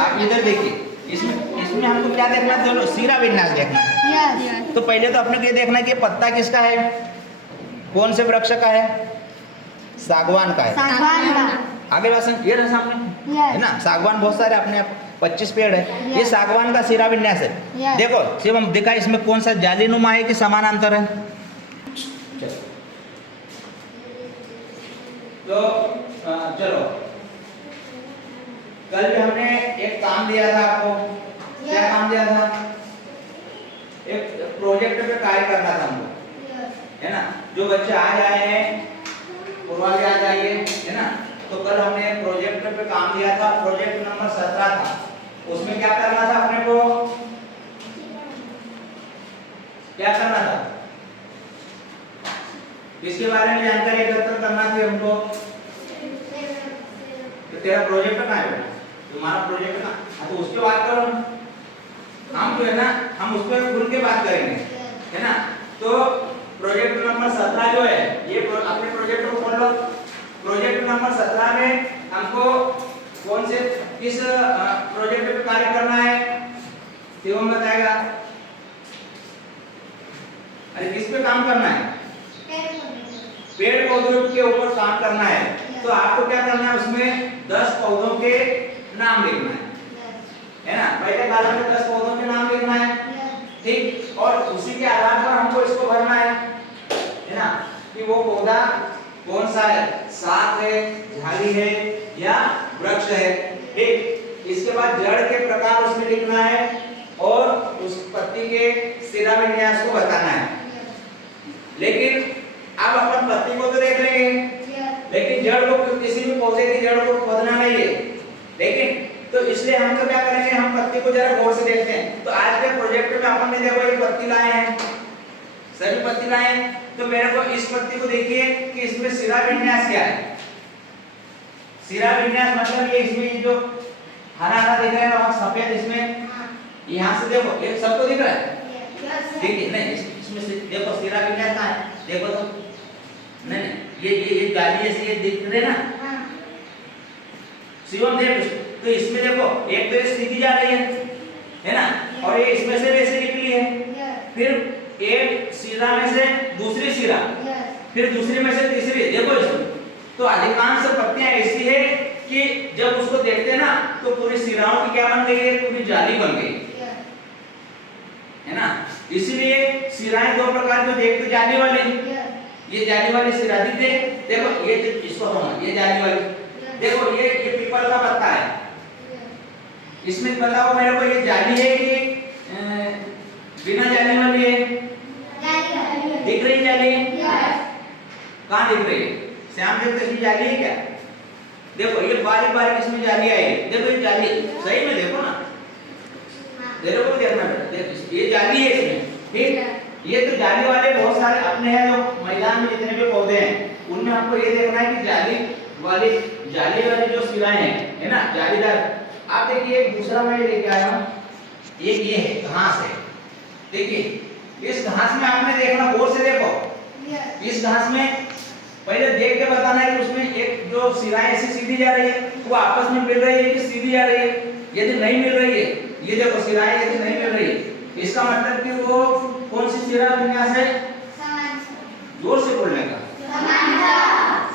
आप इधर देखिए, इसमें इसमें हमको क्या देखना है? चलो सिरा विन्यास देखना है। यस तो पहले तो अपने को ये देखना है कि पत्ता किसका है, कौन से वृक्ष का है, सागवान का है। सागवान का आगे बस ये रहा सामने, Yes. है ना, सागवान बहुत सारे अपने आप 25 पेड़ है। ये Yes. सागवान का सिरा विन्यास है। Yes. देखो शिवम दिखा इसमें कौन सा जालीनुमा है कि समानांतर है। तो चलो कल भी हमने एक काम दिया था आपको। क्या काम दिया था? एक प्रोजेक्ट पे कार्य करना था हमको, है ना। जो बच्चे आज आए हैं पूर्वा भी आज आइए, है ना। तो कल हमने एक प्रोजेक्ट पे काम दिया था, प्रोजेक्ट नंबर 17 था। उसमें क्या करना था अपने को, क्या करना था, इसके बारे में जानकारी एकत्र करना थी हमको। तो तेरा प्रोजेक्ट कहाँ है बेटा? तुम्हारा प्रोजेक्ट कहाँ? हाँ तो उसके बात करो। हम जो है ना, हम उस पर खुल के बात करेंगे, है ना। तो प्रोजेक्ट नंबर 17 जो है, ये अपने प्रोजेक्ट को खोल लो। प्रोजेक्ट नंबर 17 में हमको कौन से किस प्रोजेक्ट पे कार्य करना है, शिवम बताएगा। अरे किस पे काम करना है? पेड़ पौधों के ऊपर काम करना है। तो आपको क्या करना है, उसमें 10 पौधों के नाम लिखना है ना। पहले कॉलम में 10 पौधों के नाम लिखना है, ठीक। और उसी के आधार पर हमको इसको भरना है ना, कि वो पौधा कौन सा है, साग है, झाड़ी है या वृक्ष है, ठीक। इसके बाद जड़ के प्रकार उसमें लिखना है और उस पत्ती के सिरा विन्यास को बताना है। लेकिन अब अपन पत्ती को तो देख लेंगे, लेकिन जड़ को, किसी भी पौधे की जड़ को खोदना नहीं है। लेकिन तो इसलिए हम तो क्या करेंगे, हम पत्ती को जरा गौर से देखते हैं। तो आज के प्रोजेक्ट में अपन ने देखो ये पत्ती लाए हैं, सभी पत्ती लाए हैं। तो मेरे को इस पत्ती को देखिए कि इसमें सिरा विन्यास क्या है। सिरा विन्यास मतलब ये इसमें जो हरा हरा दिख रहा है और सफेद, इसमें यहाँ से देखो ये सबको दिख रहा है, देखिए नहीं इसमें से देखो सिरा विन्यास कहाँ है, देखो तो नहीं ये गाली जैसे ये दिख रहे ना शिवम, देख। तो इसमें देखो एक तो ये सीधी जा रही है ना, और ये इसमें से वैसे निकली है। फिर एक सिरा में से दूसरी सिरा, फिर दूसरी में से तीसरी, देखो इसमें। तो अधिकांश पत्तियां ऐसी है कि जब उसको देखते हैं ना तो पूरी सिराओं की क्या बन गई है, पूरी जाली बन गई है ना। इसीलिए सिराएं दो प्रकार की, एक तो जाली वाली, ये जाली वाली सिरा दिख रही है, देखो ये इसको हम ये जाली वाली, देखो ये पीपल का पत्ता है। इसमें बताओ मेरे को ये जाली है कि बिना जाली वाली है? दिख रही जाली? कहाँ दिख रही है? श्याम देखो इसमें जाली है क्या? देखो ये बारीक बारीक इसमें जाली आई है, देखो ये जाली सही में, देखो ना, देखो को देखना बेटा, देखो ये जाली है इसमें, ठीक। ये तो जाली वाले बहुत सारे अपने हैं, जो मैदान में जितने भी पौधे हैं उनमें हमको ये देखना है कि जाली वाली जो सिराएं हैं, है ना, जालीदार। आप देखिए एक दूसरा मैं लेके आया हूँ, एक ये है घास है, देखिए इस घास में आपने देखना, गौर से देखो। इस घास में पहले देख के बताना है कि उसमें एक जो सिराएं ऐसी सीधी जा रही है वो आपस में मिल रही है कि सीधी जा रही है। यदि नहीं मिल रही है, ये देखो सिराएं यदि नहीं मिल रही है, इसका मतलब कि वो कौन सी सिरा विन्यास है? जोर से बोलने का,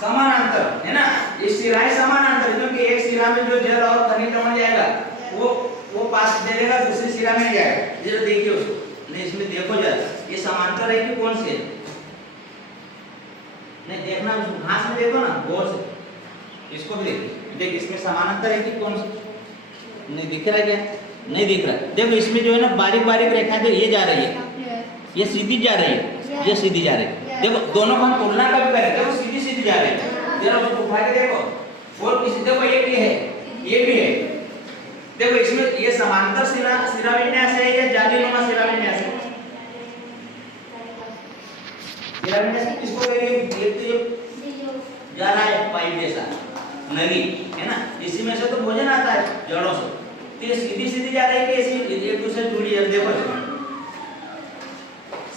समानांतर, है ना। ये सिराएं समानांतर, क्योंकि एक सिरा में जो जल और खनिज जम जाएगा वो पास दे देगा, दूसरी सिरा में जाएगा। जरा देखिए उसको, नहीं इसमें देखो जरा, ये समांतर है कि कौन सी है? नहीं देखना, उस घास में देखो ना गौर से, इसको भी देख, इसमें समानांतर है कि कौन सी? नहीं दिख रहा है क्या? नहीं दिख रहा। देखो इसमें जो है ना बारीक बारीक रेखा जो ये जा रही है, ये सीधी जा रही है, ये सीधी जा रही है। देखो दोनों को हम तुलना कभी करें, देखो सीधी सीधी जा रही है, जरा उसको उठा के देखो। और किसी देखो एक ये है, ये भी है, देखो इसमें ये समांतर सिरा विन्यास है या जालीनुमा सिरा विन्यास है? सिरा विन्यास किसको कहेंगे? ये तो जा रहा है पाइप जैसा नली, है ना, इसी में से तो भोजन आता है जड़ों से। तो ये सीधी सीधी जा रही है कि ऐसी एक दूसरे जुड़ी है, देखो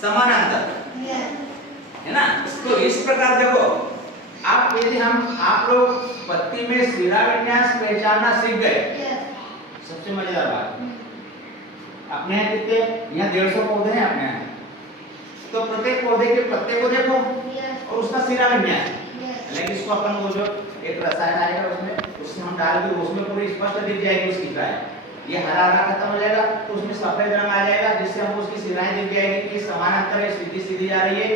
समानांतर, है ना। तो इस प्रकार देखो आप, यदि हम आप लोग पत्ती में सिरा विन्यास पहचानना सीख गए, सबसे मजेदार बात, अपने यहाँ कितने, यहाँ 150 पौधे हैं अपने यहाँ, तो प्रत्येक पौधे के पत्ते को देखो और उसका सिरा विन्यास, लेकिन इसको अपन वो जो एक रसायन आएगा उसमें हम डाल के उसमें पूरी स्पष्ट दिख जाएगी उसकी राय, ये हरा हरा खत्म हो जाएगा तो उसमें सफेद रंग आ जाएगा, जिससे हमको उसकी सिराएं दिख जाएगी कि समानांतर है, सीधी सीधी जा रही है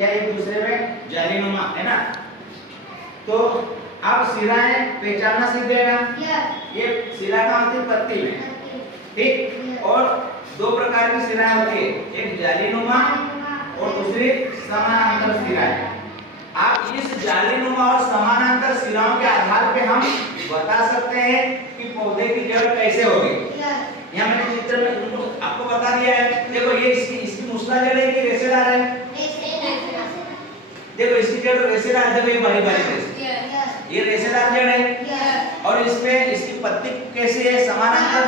या एक दूसरे में जालीनुमा है ना। तो अब सिराएं पहचानना सीख जाएगा, ये सिरा कहाँ होती है, पत्ती में, ठीक। और दो प्रकार की सिराएं होती है, एक जालीनुमा और दूसरी समानांतर सिराएं। आप इस जालीनुमा और समानांतर सिराओं के आधार पे हम बता सकते हैं कि पौधे की जड़ कैसे होगी। यहाँ मैंने चित्र में तुमको आपको बता दिया है, देखो ये इसकी मुसला जड़ है कि रेशेदार है, देखो इसकी जड़ रेशेदार, देखो ये बड़ी बड़ी ये रेशेदार जड़ है और इसमें इसकी पत्ती कैसी है, समानांतर।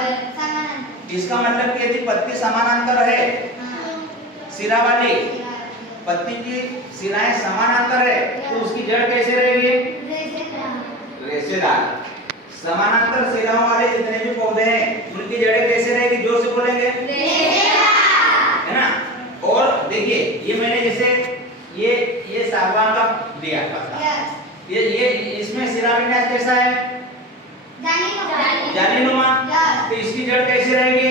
इसका मतलब कि यदि पत्ती समानांतर है, सिरा वाली पत्ती की सिराएं समानांतर है तो उसकी जड़ कैसे रहेगी, रेशेदार। समानांतर सिराओं वाले जितने भी पौधे हैं उनकी जड़ें कैसे रहेगी, जोर से बोलेंगे, है ना। और देखिए ये मैंने जैसे ये सागवान का दिया पत्ता, ये इसमें सिरा विन्यास कैसा है, जालीनुमा, तो इसकी जड़ कैसे रहेगी,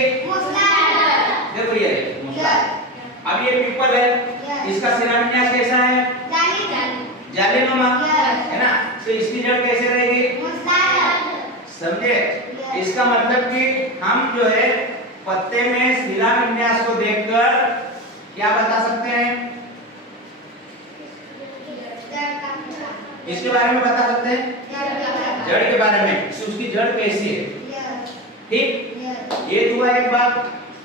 देखो ये मुसला। अब ये पीपल है, इसका सिरा विन्यास कैसा है, जालीनुमा, है ना, तो इसकी जड़ कैसे रहेगी, समझे। इसका मतलब कि हम जो है पत्ते में सिरा विन्यास को देखकर क्या बता सकते हैं, इसके बारे में बता सकते हैं, जड़ के बारे में, उसकी जड़ कैसी है, ठीक। ये हुआ एक बात।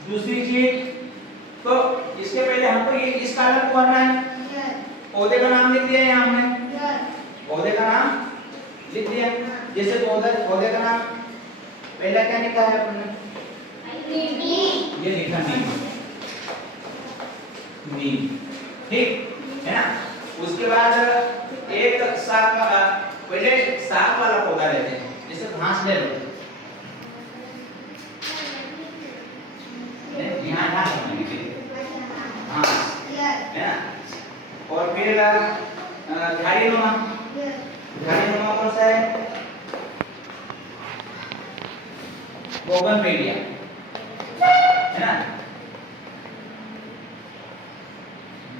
दूसरी चीज, तो इसके पहले हमको ये इस कॉलम को भरना है, पौधे का नाम लिख दिया है हमने, पौधे का नाम लिख दिया। जैसे पौधे का नाम पहला क्या लिखा है अपने, ये लिखा नीम, नीम, ठीक है ना। उसके बाद एक साग, पहले साग वाला पौधा लेते हैं, जैसे घास ले लो, यहाँ घास है ना। और फिर झाड़ीनुमा, झाड़ीनुमा कौन सा है, बोगनवेलिया, है ना,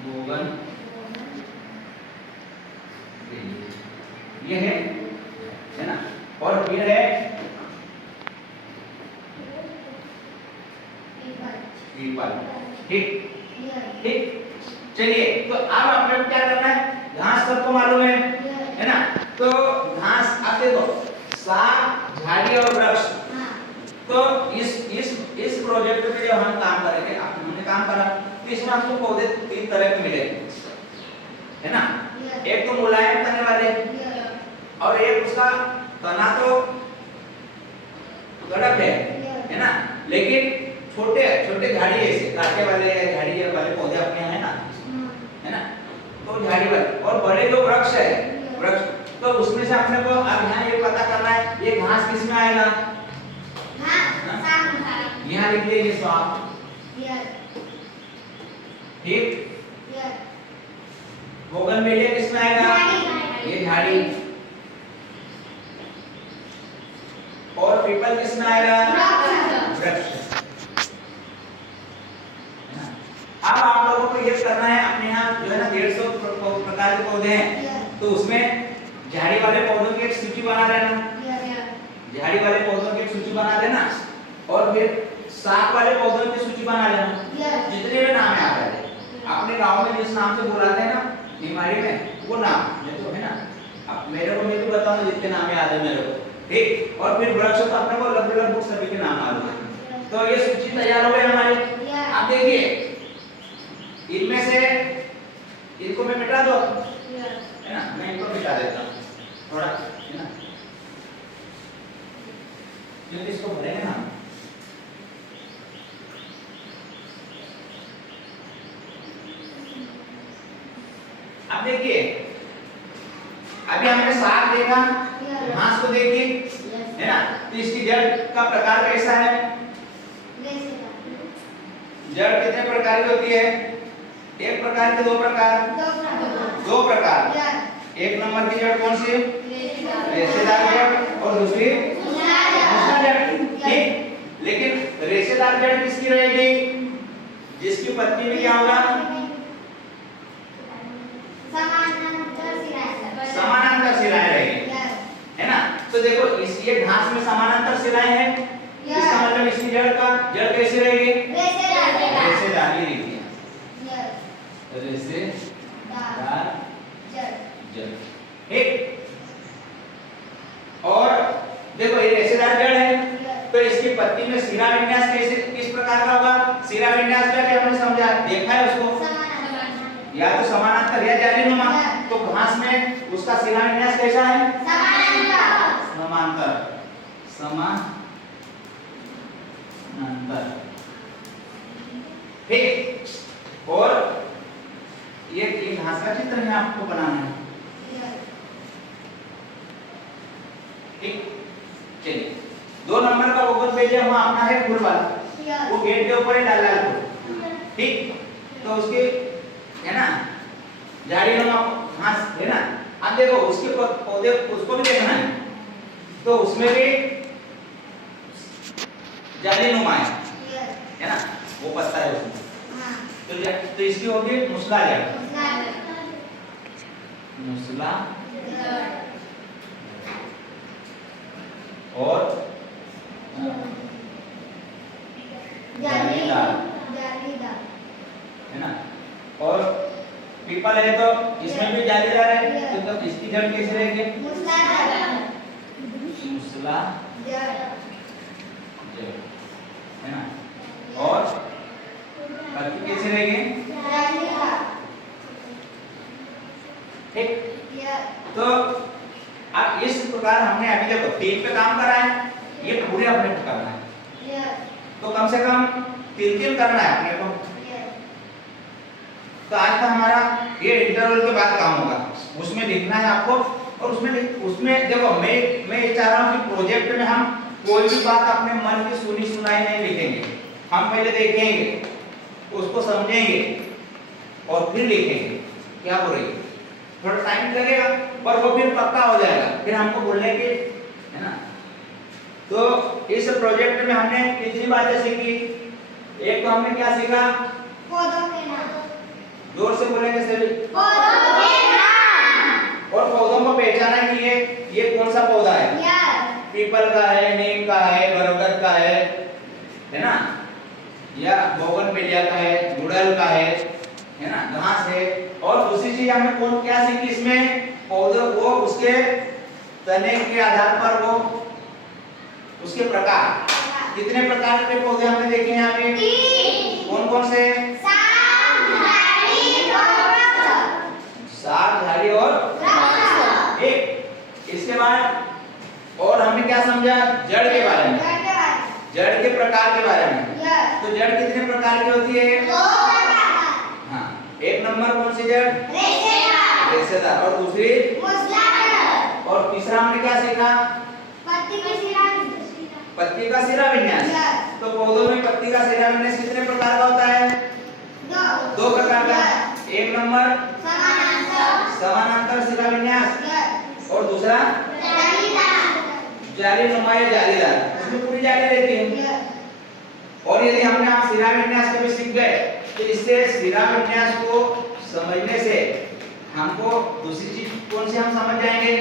बोगन ये है ना। और फिर है पीपल, ठीक ठीक। चलिए तो अब आपने क्या करना है, घास सबको मालूम है ना। तो घास आप देखो, साग, झाड़ी और वृक्ष, तो इस प्रोजेक्ट पे जब हम काम करेंगे, हमने काम करा तो इसमें आपको पौधे 3 तरह के मिलेंगे, है ना। एक तो मुलायम तने वाले और एक उसका तना तो कड़क है ना, लेकिन छोटे छोटे झाड़ी ऐसे कांटे वाले झाड़ी वाले पौधे अपने हैं ना, है ना। तो झाड़ी वाले और बड़े जो वृक्ष है, वृक्ष, तो उसमें से अपने को अब यहाँ ये पता करना है ये घास किस में आएगा, यहाँ लिख लीजिए स्वाप, ठीक। बोगनवेलिया किस में आएगा, ये झाड़ी। और पीपल किस में आएगा, वृक्ष। अब आप लोगों को ये करना है, अपने यहाँ जो है ना 150 प्रकार के पौधे हैं, तो उसमें झाड़ी वाले पौधों की एक सूची बना लेना, झाड़ी वाले पौधों की एक सूची बना देना, और फिर साग वाले पौधों की सूची बना लेना, जितने भी नाम है आप अपने गांव में जिस नाम से बुलाते हैं ना, बीमारी में वो नाम तो है ना। अब मेरे को मैं भी बताऊं जितने नाम याद है मेरे को, ठीक। और फिर वृक्ष तो अपने को लगभग सभी के नाम मालूम है। तो ये सूची तैयार हो गई हमारी। अब देखिए इनमें से इनको मैं मिटा दो, है ना, मैं इनको मिटा देता हूँ थोड़ा, है ना, क्योंकि इसको भरेंगे ना। अब देखिए अभी हमने साग देखा, घास को देखी, है ना। तो इसकी जड़ का प्रकार कैसा है? जड़ कितने प्रकार की होती है? एक प्रकार की, दो प्रकार? दो प्रकार। एक नंबर की जड़ कौन सी? रेशेदार जड़, और दूसरी मूसला जड़। ठीक, लेकिन रेशेदार जड़ किसकी रहेगी? जिसकी पत्ती में क्या होगा? समानांतर शिराएं रहेगी, है ना? तो देखो ये घास में समानांतर शिराएं हैं, इसका मतलब इसकी जड़ कैसी रहेगी? रेशेदार ही रहेगी। रेशेदार जड़। ठीक, और देखो ये रेशेदार जड़ है, तो इसकी पत्ती में शिरा विन्यास कैसे, किस प्रकार का होगा? शिरा विन्यास का क्या हमने समझा, देखा है उसको, या तो समानांतर या जालीनुमा। तो घास में उसका शिरा विन्यास कैसा है? समानांतर। ठीक, और ये घास का चित्र है, आपको बनाना है। ठीक, चलिए 2 नंबर का ओपन पेज है, वहां अपना है फूल वाला, वो गेट के ऊपर ही डाल फूल। ठीक, तो उसके है ना झाड़ीनुमा घास है ना। अब देखो उसके पौधे उसको भी देखना है, तो उसमें भी जालीनुमा है ना, वो पत्ता है उसमें। तो इसकी होगी मूसला जड़। मूसला और जालीदार, है ना। और पीपल है तो इसमें भी जालीदार है, तो इसकी जड़ कैसे रहेगी? मूसला जड़, है ना। और पत्ती कैसे रहेगी? ठीक, तो अब इस प्रकार हमने अभी देखो 3 पे काम करा है, ये पूरे अपने को करना है, तो कम से कम 3 करना है अपने को। तो आज का हमारा ये इंटरवल के बाद काम होगा, उसमें लिखना है आपको। और उसमें देखो मैं ये चाह रहा हूँ कि प्रोजेक्ट में हम कोई भी बात अपने मन की सुनी सुनाई नहीं लिखेंगे, हम पहले देखेंगे, उसको समझेंगे और फिर लिखेंगे। क्या बोल रही है? थोड़ा टाइम लगेगा पर वो फिर पक्का हो जाएगा, फिर हमको बोलने की, है ना। तो इस प्रोजेक्ट में हमने कितनी बातें सीखी? एक तो हमने क्या सीखा? पौधों के नाम। जोर से बोलेंगे सभी। पौधों के नाम। और पौधों को पहचाना कि ये कौन सा पौधा है? पीपल का है, नीम का है, बरगद का है ना, या बोगनवेलिया का है, गुड़हल का है ना, घास है। और दूसरी चीज हमने कौन क्या सीखी इसमें? पौधों को उसके तने के आधार पर वो उसके प्रकार, कितने प्रकार के पौधे हमने देखे हैं यहाँ पे? कौन कौन से? साग, झाड़ी और वृक्ष। एक, इसके बाद और हमने क्या समझा? जड़ के बारे में, जड़ के प्रकार के बारे में। तो जड़ कितने प्रकार की होती है? 2 प्रकार। हाँ, एक नंबर कौन सी जड़? रेशेदार। और दूसरी? मूसलाधार। और तीसरा हमने क्या सीखा? पत्ती का शिरा विन्यास। तो पौधों में पत्ती का शिरा विन्यास कितने प्रकार का होता है? 2 प्रकार का। एक नंबर समानांतर शिरा विन्यास, और दूसरा जालीनुमा या जालीदार, उसमें पूरी जाली रहती है। और यदि हमने आप शिरा विन्यास कभी सीख गए तो इससे शिरा विन्यास को समझने से हमको दूसरी चीज कौन सी हम समझ जाएंगे?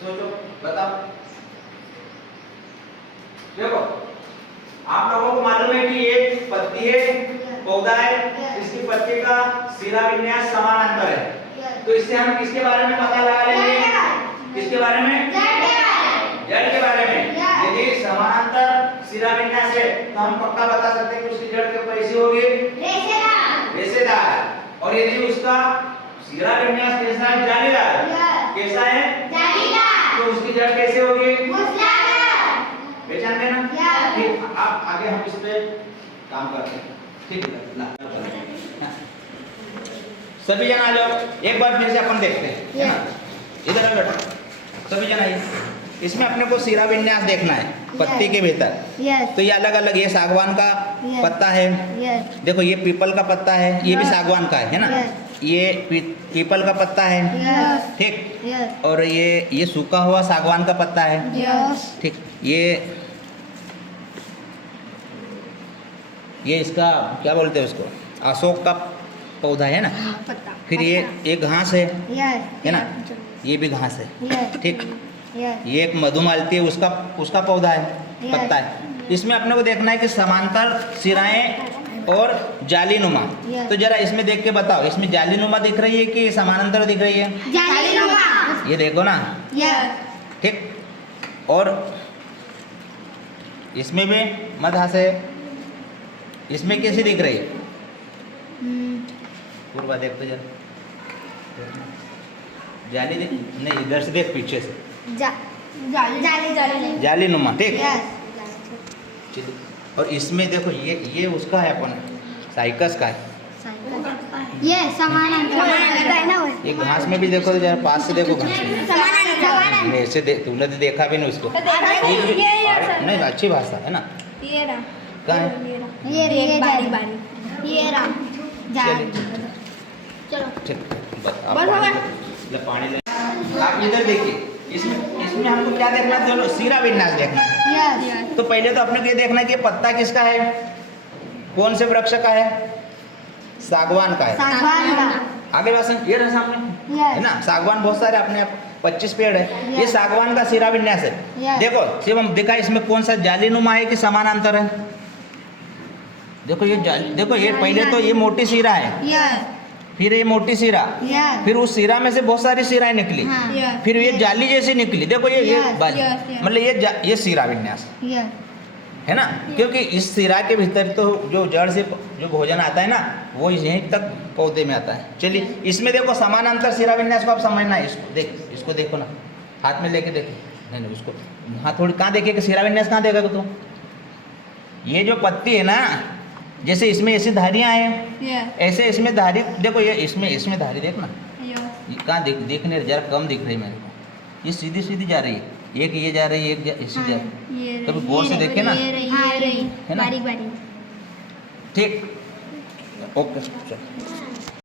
सोचो, बताओ। देखो आप लोगों को मालूम है कि एक पत्ती है, पौधा है, इसकी पत्ती का शिरा विन्यास समानांतर है। तो इससे हम किसके बारे में पता लगा लेंगे? किसके बारे में? जड़ के बारे में। यदि समानांतर शिरा विन्यास है तो हम पक्का बता सकते हैं कि उसकी जड़ कैसी होगी? रेशेदार। और यदि उसका शिरा विन्यास कैसा है? जालीदार। कैसा है? जालीदार। तो उसकी जड़ कैसे होगी? पहचान लेना। ठीक, आप आगे हम इस पे काम करते हैं। ठीक है, सभी जन आ जाओ, एक बार फिर से अपन देखते हैं, है ना। इधर आ बेटा, सभी जन आइए। इसमें अपने को सिरा विन्यास देखना है पत्ती के भीतर। Yes. तो ये अलग अलग, ये सागवान का Yes. पत्ता है, Yes. देखो ये पीपल का पत्ता है, ये भी Yes. सागवान का है ना। Yes. ये पीपल का पत्ता है, Yes. ठीक। Yes. और ये सूखा हुआ सागवान का पत्ता है, Yes. ठीक। ये इसका क्या बोलते हैं उसको, अशोक का पौधा है ना। पत्ता। फिर ये घास है Yes. है ना, ये भी घास है, Yes. ठीक। Yes. ये एक मधुमालती है, उसका पौधा है, पत्ता है। इसमें अपने को देखना है कि समांतर सिराएं और जालीनुमा। Yes. तो जरा इसमें देख के बताओ, इसमें जालीनुमा दिख रही है कि समानांतर दिख रही है? जालीनुमा। ये देखो ना, Yes. ठीक। और इसमें भी मदहास है, इसमें कैसी दिख रही है? पूर्वा देख तो जरा, जाली देख, नहीं इधर से देख, पीछे से जाली। जालीनुमा, ठीक। Yes. चलिए, और इसमें देखो ये उसका है, अपन साइकस का है। ये समानांतर है ना वो। ये घास में भी देखो तो जरा पास से देखो घास में। समानांतर। नहीं ऐसे तुमने तो देखा भी नहीं उसको। नहीं अच्छी भाषा है ना। ये रहा। कहाँ है? ये बारी। ये रहा। चलिए, चलो। ठीक, बस ले पानी ले। आप इधर देखिए, इसमें हमको क्या देखना है? चलो सिरा विन्यास देखना है। Yes. तो पहले तो अपने को ये देखना है कि पत्ता किसका है, कौन से वृक्ष का है? सागवान का है। सागवान का। आगे वासन ये रहा सामने, Yes. है ना। सागवान बहुत सारे अपने आप 25 पेड़ है। Yes. ये सागवान का सिरा विन्यास है। Yes. देखो सिर्फ हम देखा इसमें कौन सा जालीनुमा है कि समानांतर है। देखो देखो ये पहले तो ये मोटी सिरा है, Yes. फिर ये मोटी सिरा, Yes. फिर उस सिरा में से बहुत सारी सिराएं निकली, हाँ. Yes. फिर ये जाली जैसी निकली। देखो ये Yes. बाली, Yes, yes. मतलब ये सिरा विन्यास Yes. है ना। क्योंकि इस सिरा के भीतर तो जो जड़ से जो भोजन आता है ना, वो यहीं तक पौधे में आता है। चलिए इसमें देखो समानांतर सिरा विन्यास को आप समझना है। इसको देखो ना, हाथ में लेके देखो। नहीं उसको हाँ थोड़ी कहाँ देखे कि सिरा विन्यास कहाँ देखा तो ये जो पत्ती है ना, जैसे इसमें ऐसी धारियाँ हैं, Yes. ऐसे इसमें धारी देखो, ये इसमें धारी देखना, Yes. ये कहाँ दिखने जरा कम दिख रही है मेरे को। ये सीधी सीधी जा रही है, एक ये जा रही है, एक ऐसी जा रही है। ये कभी रही, गौर से देखे ना, ये रही है ना? बारी ठीक, ओके चलो।